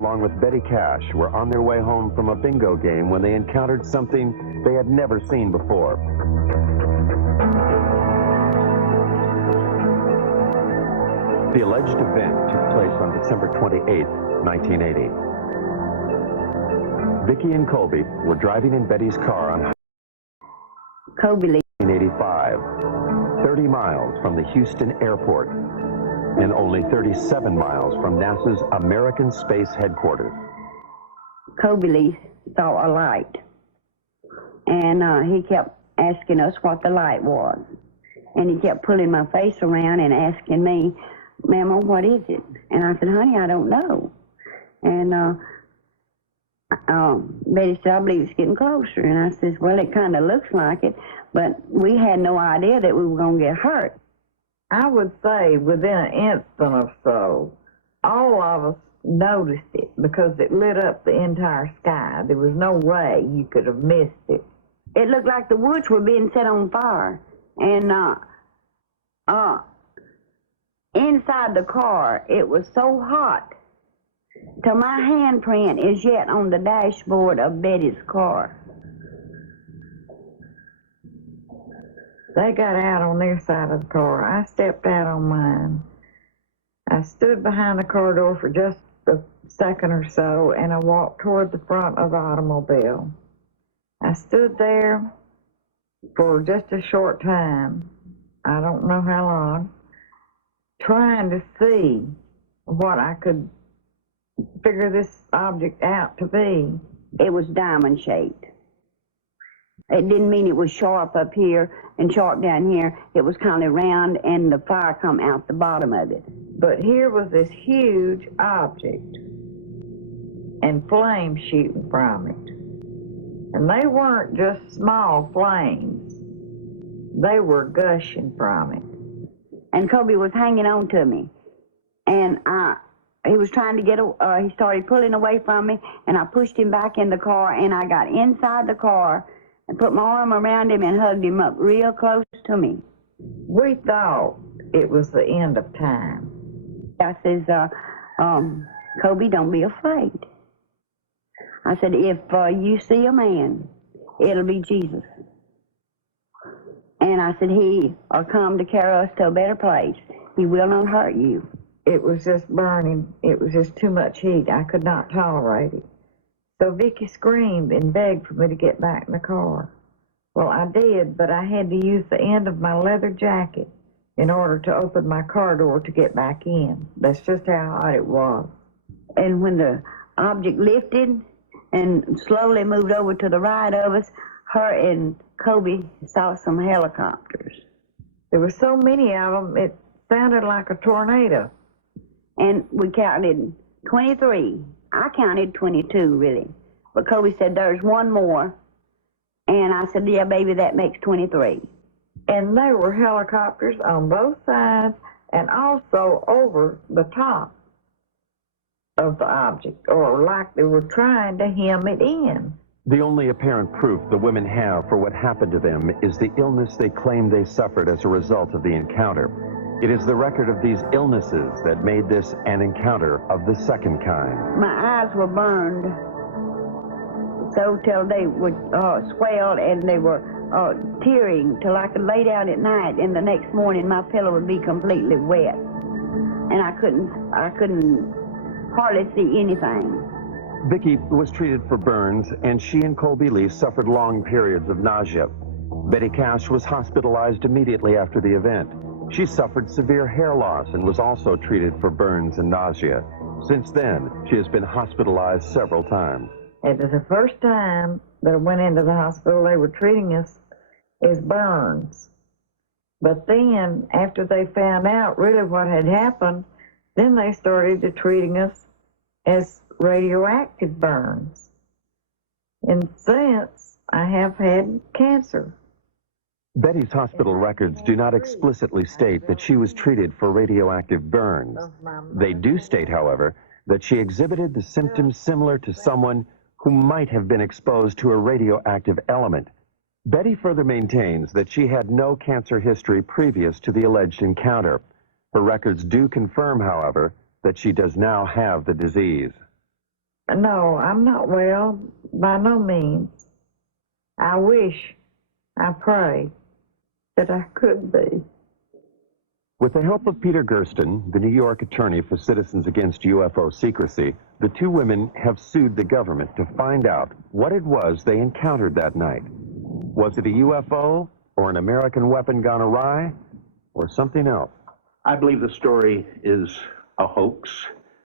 along with Betty Cash, were on their way home from a bingo game when they encountered something they had never seen before. The alleged event took place on December 28, 1980. Vicki and Colby were driving in Betty's car on Colby 1985, 30 miles from the Houston airport and only 37 miles from NASA's American Space Headquarters. Colby saw a light, and he kept asking us what the light was. And he kept pulling my face around and asking me, "Mama, what is it?" And I said, "Honey, I don't know." And Betty said, "I believe it's getting closer." And I said, "Well, it kind of looks like it," but we had no idea that we were going to get hurt. I would say within an instant or so, all of us noticed it because it lit up the entire sky. There was no way you could have missed it. It looked like the woods were being set on fire. And inside the car, it was so hot till my handprint is yet on the dashboard of Betty's car. They got out on their side of the car. I stepped out on mine. I stood behind the car door for just a second or so, and I walked toward the front of the automobile. I stood there for just a short time, I don't know how long, trying to see what I could figure this object out to be. It was diamond-shaped. It didn't mean it was sharp up here and sharp down here. It was kind of round, and the fire come out the bottom of it. But here was this huge object and flames shooting from it. And they weren't just small flames. They were gushing from it. And Colby was hanging on to me. And he was trying to get, he started pulling away from me, and I pushed him back in the car, and I got inside the car and put my arm around him and hugged him up real close to me. We thought it was the end of time. I says, "Colby, don't be afraid." I said, "If you see a man, it'll be Jesus. And I said, he will come to carry us to a better place. He will not hurt you." It was just burning. It was just too much heat. I could not tolerate it. So Vicki screamed and begged for me to get back in the car. Well, I did, but I had to use the end of my leather jacket in order to open my car door to get back in. That's just how hot it was. And when the object lifted and slowly moved over to the right of us, her and Colby saw some helicopters. There were so many of them, it sounded like a tornado. And we counted 23. I counted 22, really. But Colby said, "There's one more." And I said, "Yeah, baby, that makes 23. And there were helicopters on both sides and also over the top of the object, or like they were trying to hem it in. The only apparent proof the women have for what happened to them is the illness they claim they suffered as a result of the encounter. It is the record of these illnesses that made this an encounter of the second kind. My eyes were burned so till they would swell, and they were tearing till I could lay down at night, and the next morning my pillow would be completely wet, and I couldn't hardly see anything. Vicki was treated for burns, and she and Colby Lee suffered long periods of nausea. Betty Cash was hospitalized immediately after the event. She suffered severe hair loss and was also treated for burns and nausea. Since then, she has been hospitalized several times. It was the first time that I went into the hospital, they were treating us as burns. But then, after they found out really what had happened, then they started to treating us as radioactive burns. And since, I have had cancer. Betty's hospital records do not explicitly state that she was treated for radioactive burns. They do state, however, that she exhibited the symptoms similar to someone who might have been exposed to a radioactive element. Betty further maintains that she had no cancer history previous to the alleged encounter. Her records do confirm, however, that she does now have the disease. No, I'm not well, by no means. I wish, I pray that I could be. With the help of Peter Gersten, the New York attorney for Citizens Against UFO Secrecy, the two women have sued the government to find out what it was they encountered that night. Was it a UFO, or an American weapon gone awry, or something else? I believe the story is a hoax.